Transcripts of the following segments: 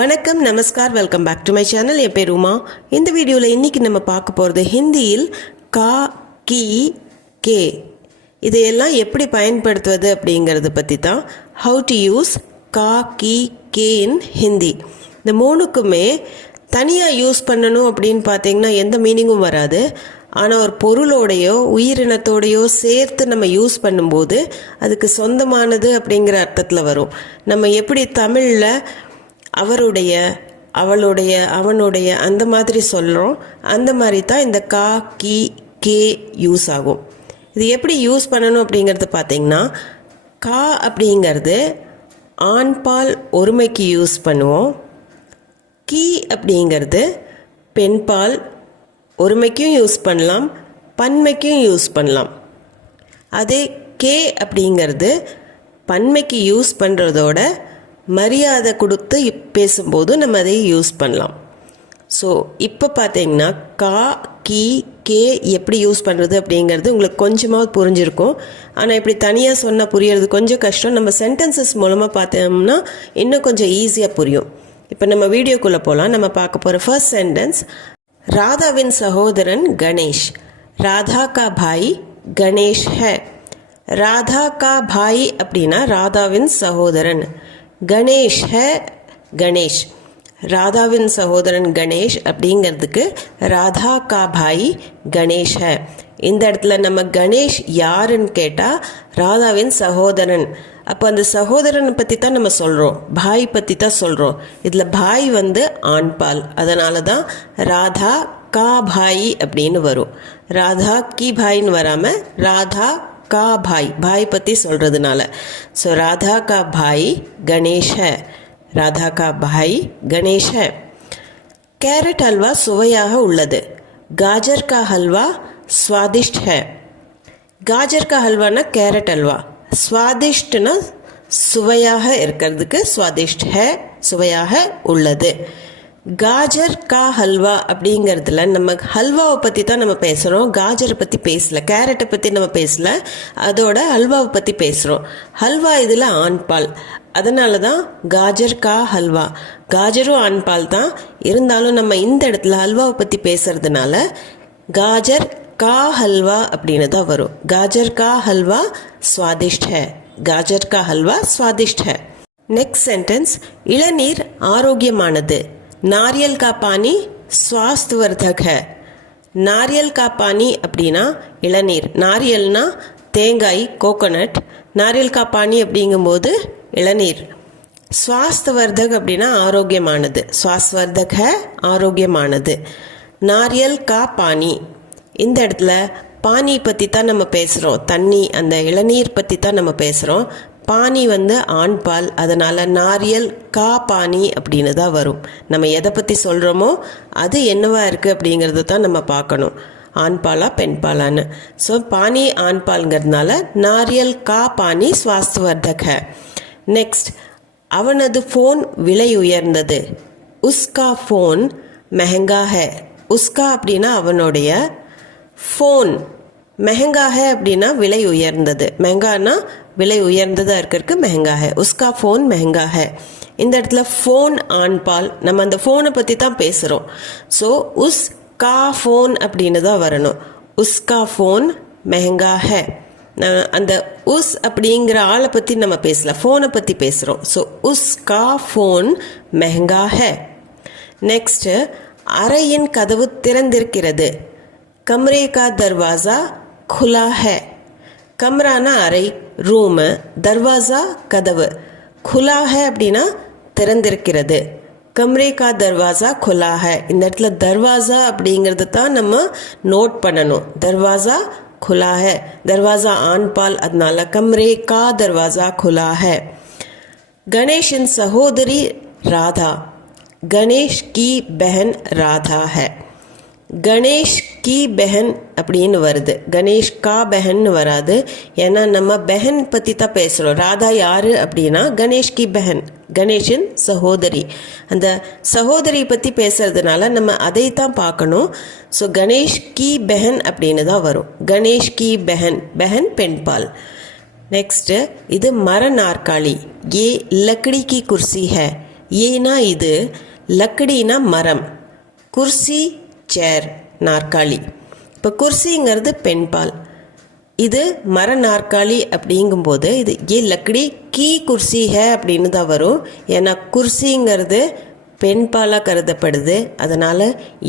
வணக்கம், நமஸ்கார், welcome back to my channel. என் பேர் உமா. இந்த வீடியோவில் இன்றைக்கி நம்ம பார்க்க போகிறது ஹிந்தியில் கா, கி, கே இதையெல்லாம் எப்படி பயன்படுத்துவது அப்படிங்கிறத பற்றி தான். ஹவு டு யூஸ் கா, கி, கே இன் ஹிந்தி. இந்த மூணுக்குமே தனியாக யூஸ் பண்ணணும் அப்படின்னு பார்த்தீங்கன்னா எந்த மீனிங்கும் வராது. ஆனால் ஒரு பொருளோடையோ உயிரினத்தோடையோ சேர்த்து நம்ம யூஸ் பண்ணும்போது அதுக்கு சொந்தமானது அப்படிங்கிற அர்த்தத்தில் வரும். நம்ம எப்படி தமிழில் அவருடைய, அவளுடைய, அவனுடைய அந்த மாதிரி சொல்கிறோம், அந்த மாதிரி தான் இந்த கா, கி, கே யூஸ் ஆகும். இது எப்படி யூஸ் பண்ணணும் அப்படிங்கிறது பார்த்திங்கன்னா, கா அப்படிங்கிறது ஆண்பால் ஒருமைக்கு யூஸ் பண்ணுவோம். கி அப்படிங்கிறது பெண்பால் ஒருமைக்கும் யூஸ் பண்ணலாம், பன்மைக்கும் யூஸ் பண்ணலாம். அதே கே அப்படிங்கிறது பன்மைக்கு யூஸ் பண்ணுறதோட மரியாதை கொடுத்து பேசும்போது நம்ம அதை யூஸ் பண்ணலாம். ஸோ இப்போ பார்த்தீங்கன்னா கா, கி, கே எப்படி யூஸ் பண்ணுறது அப்படிங்கிறது உங்களுக்கு கொஞ்சமாவது புரிஞ்சிருக்கும். ஆனால் இப்படி தனியாக சொன்னால் புரியறது கொஞ்சம் கஷ்டம். நம்ம சென்டென்சஸ் மூலமாக பார்த்தோம்னா இன்னும் கொஞ்சம் ஈஸியாக புரியும். இப்போ நம்ம வீடியோக்குள்ளே போகலாம். நம்ம பார்க்க போகிற ஃபர்ஸ்ட் சென்டென்ஸ், ராதாவின் சகோதரன் கணேஷ். ராதா கா பாய் கணேஷ் ஹே. ராதா கா பாய் அப்படின்னா ராதாவின் சகோதரன். கணேஷ் ஹே, கணேஷ். ராதாவின் சகோதரன் கணேஷ் அப்படிங்கிறதுக்கு ராதா கா பாய் கணேஷ் ஹே. இந்த இடத்துல நம்ம கணேஷ் யாருன்னு கேட்டால் ராதாவின் சகோதரன். அப்போ அந்த சகோதரனை பற்றி தான் நம்ம சொல்கிறோம், பாய் பற்றி தான் சொல்கிறோம். இதில் பாய் ஆண்பால், அதனால தான் ராதா கா பாய் அப்படின்னு வரும். ராதா கி பாயின்னு வராமல் ராதா का भाई, भाई पति சொல்றதுனால. सो राधा का भाई गणेश है. राधा का भाई गणेश है. कैरेट हलवा சுவையாக உள்ளது. गाजर का हलवा स्वादिष्ट है. गाजर का हलवा ना कैरेट हलवा. स्वादिष्ट ना சுவையாக இருக்கிறதுக்கு स्वादिष्ट है, சுவையாக உள்ளது. காஜர் கா ஹல்வா அப்படிங்கிறதுல நம்ம ஹல்வாவை பற்றி தான் நம்ம பேசுகிறோம், காஜரை பற்றி பேசலை, கேரட்டை பற்றி நம்ம பேசலை, அதோட ஹல்வாவை பற்றி பேசுகிறோம். ஹல்வா இதில் ஆண்பால், அதனால தான் காஜர் கா ஹல்வா. காஜரும் ஆண்பால் தான், இருந்தாலும் நம்ம இந்த இடத்துல ஹல்வாவை பற்றி பேசுறதுனால காஜர் கா ஹல்வா அப்படின்னு தான் வரும். காஜர் கா ஹல்வா ஸ்வாதிஷ்ட் ஹே. காஜர் கா ஹல்வா ஸ்வாதிஷ்ட் ஹே. நெக்ஸ்ட் சென்டென்ஸ், இளநீர் ஆரோக்கியமானது. नारियल का पानी स्वास्थ्यवर्धक है. नारियल का पानी அப்படின்னா இளநீர். நாரியல்னா தேங்காய், கோகோனட். நாரியல் கா பானி அப்படிங்கும்போது இளநீர். स्वास्थ्यवर्धक அப்படின்னா ஆரோக்கியமானது. स्वास्थ्यवर्धक है, ஆரோக்கியமானது. நாரியல் கா பானி, இந்த இடத்துல பானி பற்றி தான் நம்ம பேசுகிறோம், தண்ணி, அந்த இளநீர் பற்றி தான் நம்ம பேசுகிறோம். பானி ஆண்பால், அதனால் நாரியல் கா பானி அப்படின்னு தான் வரும். நம்ம எதை பற்றி சொல்கிறோமோ அது என்னவா இருக்குது அப்படிங்கிறது தான் நம்ம பார்க்கணும், ஆண்பாலா பெண்பாலான்னு. ஸோ பானி ஆண்பால்ங்கிறதுனால நாரியல் கா பானி ஸ்வாஸ்தவர்தக் ஹை. நெக்ஸ்ட், அவனது ஃபோன் விலை உயர்ந்தது. உஸ்கா ஃபோன் மெஹங்கா ஹை. உஸ்கா அப்படின்னா அவனுடைய, ஃபோன் மெஹங்கா ஹை அப்படின்னா விலை உயர்ந்தது. மெஹங்கானா விலை உயர்ந்ததாக இருக்கிறதுக்கு மெஹங்கா ஹை. உஸ்கா ஃபோன் மெஹங்கா ஹை. இந்த இடத்துல ஃபோன் ஆண்பால், நம்ம அந்த ஃபோனை பற்றி தான் பேசுகிறோம். ஸோ உஸ் கா ஃபோன் அப்படின்னு தான் வரணும். உஸ்கா ஃபோன் மெஹங்கா ஹை. அந்த உஸ் அப்படிங்கிற ஆளை பற்றி நம்ம பேசல, ஃபோனை பற்றி பேசுகிறோம். ஸோ உஸ் கா ஃபோன் மெஹங்கா ஹை. நெக்ஸ்ட்டு, அறையின் கதவு திறந்திருக்கிறது. கம்ரே கா தர்வாசா खुला है. கம்ரானா அறை, ரூமு, தர்வாசா கதவு, खुला है அப்படின்னா திறந்திருக்கிறது. கம்ரே கா தர்வாசா खुला है. இந்த இடத்துல தர்வாசா அப்படிங்கிறது தான் நம்ம நோட் பண்ணணும். தர்வாசா खुला है, தர்வாசா ஆண்பால், அதனால கம்ரே கா தர்வாசா खुला है. கணேஷின் சகோதரி ராதா. கணேஷ் கி பெஹன் ராதா है. கணேஷ் கி பெஹன் அப்படின்னு வருது, கணேஷ் கா பெஹன்னு வராது. ஏன்னா நம்ம பெஹன் பற்றி தான் பேசுகிறோம். ராதா யார் அப்படின்னா கணேஷ் கி பெஹன், கணேஷின் சகோதரி. அந்த சகோதரி பற்றி பேசுறதுனால நம்ம அதை தான் பார்க்கணும். ஸோ கணேஷ் கி பெஹன் அப்படின்னு தான் வரும். கணேஷ் கி பெஹன், பெஹன் பெண்பால். नेक्स्ट இது மர நாற்காலி ये लकड़ी की कुर्सी है ஏனா இது, லக்கடினா மரம், குர்சி சேர் நாற்காலி. இப்போ குர்சிங்கிறது பெண்பால், இது மர நாற்காலி அப்படிங்கும்போது இது ஏ லக்கடி கீ குர்சி ஹே அப்படின்னு தான் வரும். ஏன்னா குர்சிங்கிறது பெண்பாலாக கருதப்படுது. அதனால்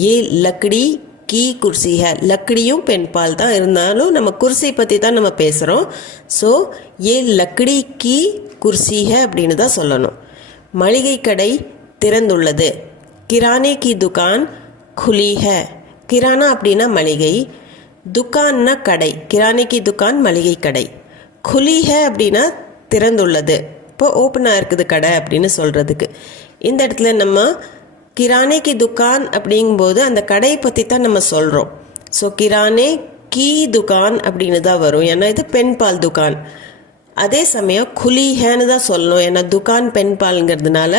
ஏ லக்கடி கீ குர்சி ஹே, லக்கடியும் பெண்பால் தான், இருந்தாலும் நம்ம குர்சி பற்றி தான் நம்ம பேசுகிறோம். ஸோ ஏ லக்கடி கீ குர்சி ஹே அப்படின்னு தான் சொல்லணும். மளிகை கடை திறந்துள்ளது, கிரானே கி துகான் खुली है. கிரானா அப்படின்னா மளிகை, துக்கான்னா கடை, கிரானே கி துக்கான் மளிகை கடை. खुली है அப்படின்னா திறந்துள்ளது, இப்போ ஓப்பனாக இருக்குது கடை அப்படின்னு சொல்கிறதுக்கு. இந்த இடத்துல நம்ம கிரானே கி துக்கான் அப்படிங்கும்போது அந்த கடையை பற்றி தான் நம்ம சொல்கிறோம். ஸோ கிரானே கி துக்கான் அப்படின்னு தான் வரும், ஏன்னா இது பெண்பால் துக்கான். அதே சமயம் खुली हैன்னு தான் சொல்லணும், ஏன்னா துக்கான் பெண்பால்ங்கிறதுனால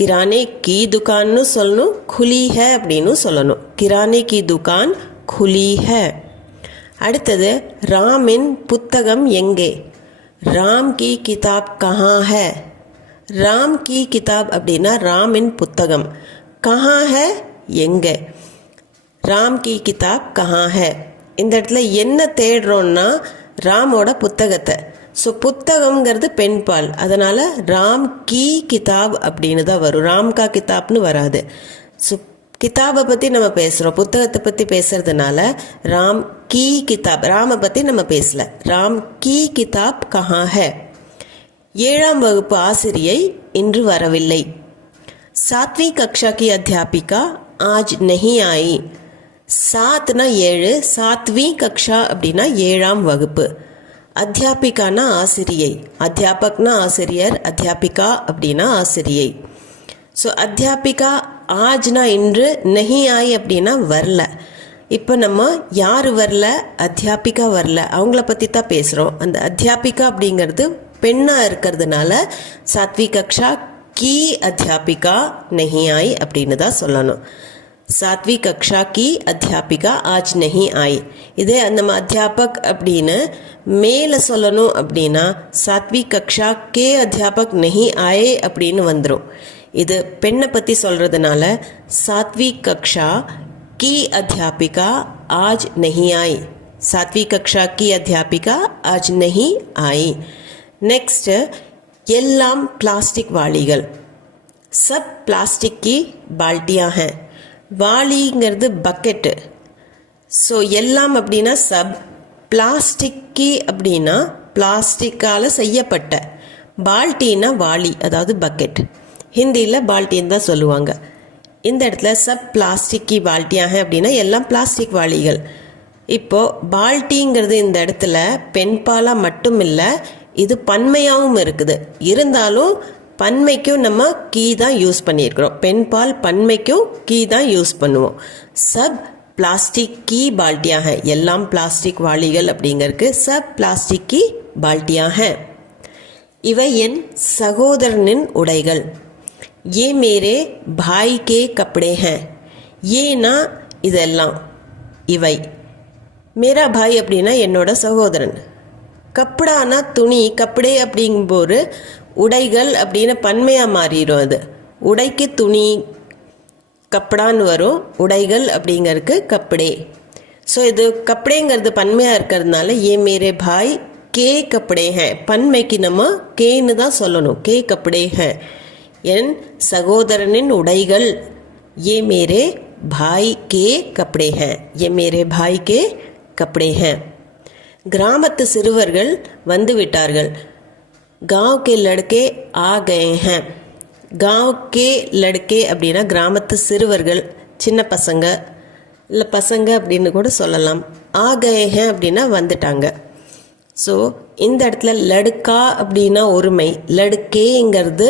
கிரானே கி துக்கான்னு சொல்லணும், खुली है அப்படின்னு சொல்லணும். கிரானே கி துக்கான் खुली है. அடுத்தது ராமின் புத்தகம் எங்கே, ராம் கி கிதாப் கஹா ஹே. ராம் கி கிதாப் அப்படின்னா ராமின் புத்தகம், கஹா ஹே எங்கே, ராம் கி கிதாப் கஹா ஹே. இந்த இடத்துல என்ன தேடுறோன்னா ராமோட புத்தகத்தை. ஸோ புத்தகம்ங்கிறது பெண்பால், அதனால் ராம் கி கிதாப் அப்படின்னு தான் வரும், ராம் கா கிதாப்னு வராது. ஸோ கிதாபை பற்றி நம்ம பேசுகிறோம், புத்தகத்தை பற்றி பேசுகிறதுனால ராம் கி கிதாப், ராமை பற்றி நம்ம பேசல, ராம் கி கிதாப் கஹா ஹே. 7ஆம் வகுப்பு ஆசிரியை இன்று வரவில்லை. 7वीं कक्षा की अध्यापिका आज नहीं आई. 7னா 7, 7वीं कक्षा அப்படின்னா 7ஆம் வகுப்பு. அத்தியாபிகானா ஆசிரியை, அத்தியாபக்னா ஆசிரியர், அத்தியாபிகா அப்படின்னா ஆசிரியை. ஸோ அத்தியாபிகா ஆஜ்னா இன்று, நஹி ஆய் அப்படின்னா வரல. இப்போ நம்ம யார் வரல, அத்தியாபிகா வரல, அவங்கள பற்றி தான் பேசுகிறோம். அந்த அத்தியாபிகா அப்படிங்கிறது பெண்ணாக இருக்கிறதுனால 7वीं कक्षा की अध्यापिका नहीं आई அப்படின்னு தான் சொல்லணும். 7वीं कक्षा की अध्यापिका आज नहीं आई. இதே நம்ம அத்தியாபக் அப்படின்னு மேலே சொல்லணும் அப்படின்னா 7वीं कक्षा के अध्यापक नहीं आए அப்படின்னு வந்துடும். இது பெண்ணை பற்றி சொல்கிறதுனால 7वीं कक्षा की अध्यापिका आज नहीं आई. 7वीं कक्षा की अध्यापिका आज नहीं आई. நெக்ஸ்ட்டு எல்லாம் பிளாஸ்டிக் வாளிகள், சப் பிளாஸ்டிக் கி பால்ட்டியா ஹே. வாளிங்கிறது பக்கெட்டு. ஸோ எல்லாம் அப்படின்னா சப், பிளாஸ்டிக் கி அப்படின்னா பிளாஸ்டிக்கால் செய்யப்பட்ட, பால்ட்டின்னா வாளி அதாவது பக்கெட், ஹிந்தியில் பால்ட்டின்னு தான் சொல்லுவாங்க. இந்த இடத்துல சப் பிளாஸ்டிக் கி பால்ட்டியா ஹே அப்படின்னா எல்லாம் பிளாஸ்டிக் வாளிகள். இப்போது பால்ட்டிங்கிறது இந்த இடத்துல பெண்பாலாக மட்டும் இல்லை, இது பன்மையாகவும் இருக்குது. இருந்தாலும் பன்மைக்கும் நம்ம கீ தான் யூஸ் பண்ணியிருக்கிறோம், பெண்பால் பன்மைக்கும் கீ தான் யூஸ் பண்ணுவோம். சப் பிளாஸ்டிக் கி பால்ட்டியா ஹே, எல்லாம் பிளாஸ்டிக் வாளிகள் அப்படிங்கிறதுக்கு சப் பிளாஸ்டிக் கி பால்ட்டியா ஹே. இவை என் சகோதரனின் உடைகள். ஏ மேரே பாய் கே கப்படே ஹே. ஏனா இதெல்லாம், இவை. மேரா பாய் அப்படின்னா என்னோட சகோதரன். கப்படானா துணி, கப்படே அப்படிங்கும்போது உடைகள் அப்படின்னு பன்மையாக மாறிடும். அது உடைக்கு துணி கப்படான்னு வரும், உடைகள் அப்படிங்கிறதுக்கு கப்படே. ஸோ இது கப்படேங்கிறது பன்மையாக இருக்கிறதுனால ஏ மேரே பாய் கே கப்படே ஹே, பன்மைக்கு நம்ம கேன்னு தான் சொல்லணும், கே கப்படே ஹே. என் சகோதரனின் உடைகள், ஏ மேரே பாய் கே கப்படே ஹே, ஏ மேரே பாய் கே கப்படே ஹே. கிராமத்து சிறுவர்கள் வந்து விட்டார்கள். गांव के लड़के आ गए हैं. गांव के लड़के அப்படின்னா கிராமத்து சிறுவர்கள், சின்ன பசங்க இல்லை பசங்க அப்படின்னு கூட சொல்லலாம். ஆ கயே ஹே அப்படின்னா வந்துட்டாங்க. ஸோ இந்த இடத்துல லடுக்கா அப்படின்னா ஒருமை, லடுக்கேங்கிறது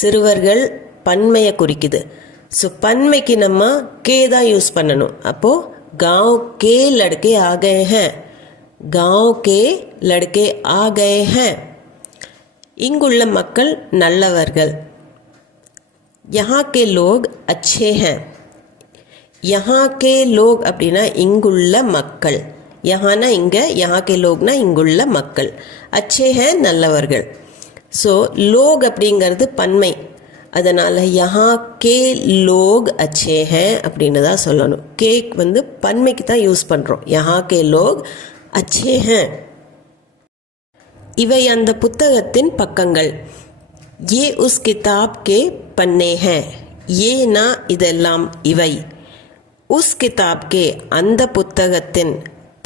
சிறுவர்கள் பன்மையை குறிக்குது. ஸோ பன்மைக்கு நம்ம கே தான் யூஸ் பண்ணணும். அப்போது गांव के लड़के आ गए हैं, गांव के लड़के आ गए हैं. இங்குள்ள மக்கள் நல்லவர்கள். यहाँ के लोग अच्छे हैं. यहाँ के लोग அப்படின்னா இங்குள்ள மக்கள், யஹானா இங்கே, यहाँ के लोगனா இங்குள்ள மக்கள், अच्छे हैं நல்லவர்கள். ஸோ லோக் அப்படிங்கிறது பன்மை, அதனால் யஹா கே லோக் அச்சே ஹேன் அப்படின்னு தான் சொல்லணும். கேக் வந்து பன்மைக்கு தான் யூஸ் பண்ணுறோம். யஹா கே லோக் அச்சே ஹேன். இவை அந்த புத்தகத்தின் பக்கங்கள். ये उस किताब के पन्ने हैं. ஏனா இதெல்லாம் இவை. உஸ் கிதாப் கே அந்த புத்தகத்தின்.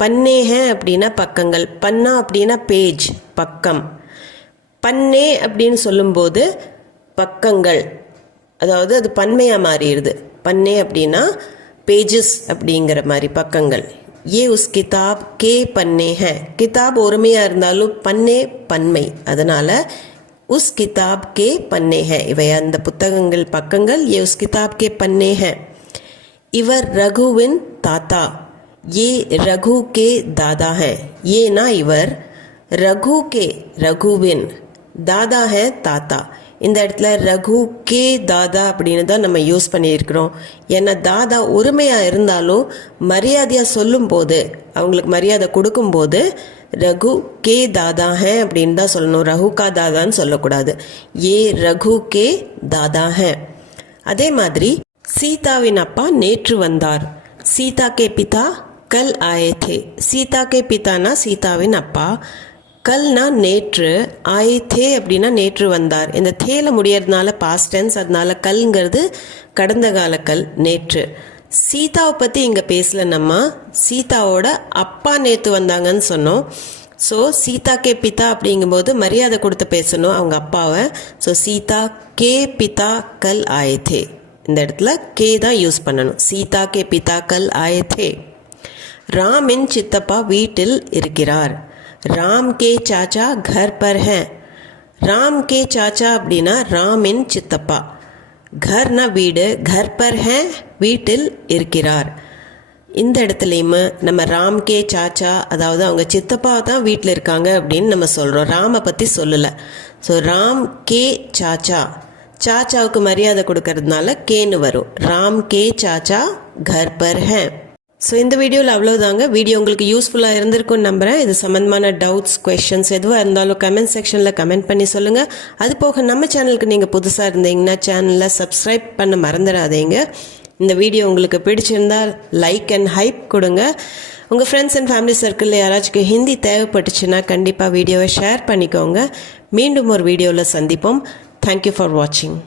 பன்னே ஹே அப்படின்னா பக்கங்கள். பன்னா அப்படின்னா பேஜ் பக்கம். பன்னே அப்படின்னு சொல்லும்போது பக்கங்கள், அதாவது அது பன்மையாக மாறிடுது. பன்னே அப்படின்னா பேஜஸ் அப்படிங்கிற மாதிரி பக்கங்கள். ஏ உஸ் கிதாப் கே பன்னே ஹே. கிதாப் ஒருமையாக இருந்தாலும் பன்னே பன்மை, அதனால் உஸ் கிதாப் கே பன்னே ஹே. இவை அந்த புத்தகங்கள் பக்கங்கள். ஏ உஸ் கிதாப் கே பன்னே ஹே. இவர் ரகுவின் தாத்தா. ஏ ரகு கே தாதா ஹே. ஏனா இவர் ரகு கே ரகுவின், தாதா ஹே தாத்தா. இந்த இடத்துல ரகு கே தாதா அப்படின்னு தான் நம்ம யூஸ் பண்ணியிருக்கிறோம். ஏன்னா தாதா ஒருமையாக இருந்தாலும் மரியாதையாக சொல்லும்போது, அவங்களுக்கு மரியாதை கொடுக்கும்போது ரகு கே தாதா ஹே அப்படின்னு தான் சொல்லணும். ரகு கா தாதான்னு சொல்லக்கூடாது. ஏ ரகு கே தாதா ஹே. அதே மாதிரி சீதாவின் அப்பா நேற்று வந்தார். சீதா கே பிதா கல் ஆயே தே. சீதா கே பிதானா சீதாவின் அப்பா, கல்னா நேற்று, ஆயே தே அப்படின்னா நேற்று வந்தார். இந்த தேல முடியறதுனால பாஸ்ட் டென்ஸ், அதனால கல்ங்கிறது கடந்த கால கல், நேற்று. சீதாவை பற்றி இங்கே பேசல, நம்ம சீதாவோட அப்பா நேற்று வந்தாங்கன்னு சொன்னோம். ஸோ சீதா கே பிதா அப்படிங்கும்போது மரியாதை கொடுத்து பேசணும் அவங்க அப்பாவை. ஸோ சீதா கே பிதா கல் ஆயே தே. இந்த இடத்துல கே தான் யூஸ் பண்ணணும். சீதா கே பிதா கல் ஆயே தே. ராமின் சித்தப்பா வீட்டில் இருக்கிறார். ராம் கே சாச்சா घर पर हैं. ராம் கே சாச்சா அப்படின்னா ராமின் சித்தப்பா. घरனா வீடு, घर पर हैं வீட்டில் இருக்கிறார். இந்த இடத்துலையுமே நம்ம ராம் கே சாச்சா, அதாவது அவங்க சித்தப்பா தான் வீட்டில் இருக்காங்க அப்படின்னு நம்ம சொல்கிறோம். ராமை பற்றி சொல்லலை. ஸோ ராம் கே சாச்சா, சாச்சாவுக்கு மரியாதை கொடுக்கறதுனால கேன்னு வரும். ராம் கே சாச்சா घर पर हैं. ஸோ இந்த வீடியோவில் அவ்வளோதாங்க. வீடியோ உங்களுக்கு யூஸ்ஃபுல்லாக இருந்திருக்கும்னு நம்புகிறேன். இது சம்மந்தமான டவுட்ஸ், கொஷின்ஸ் எதுவாக இருந்தாலும் கமெண்ட் செக்ஷனில் கமெண்ட் பண்ணி சொல்லுங்கள். அது போக நம்ம சேனலுக்கு நீங்கள் புதுசாக இருந்தீங்கன்னா சேனலில் சப்ஸ்கிரைப் பண்ண மறந்துடாதீங்க. இந்த வீடியோ உங்களுக்கு பிடிச்சிருந்தால் லைக் அண்ட் ஹைப் கொடுங்க. உங்கள் ஃப்ரெண்ட்ஸ் அண்ட் ஃபேமிலி சர்க்கிளில் யாராச்சும் ஹிந்தி தேவைப்பட்டுச்சுன்னா கண்டிப்பாக வீடியோவை ஷேர் பண்ணிக்கோங்க. மீண்டும் ஒரு வீடியோவில் சந்திப்போம். தேங்க்யூ ஃபார் வாட்சிங்.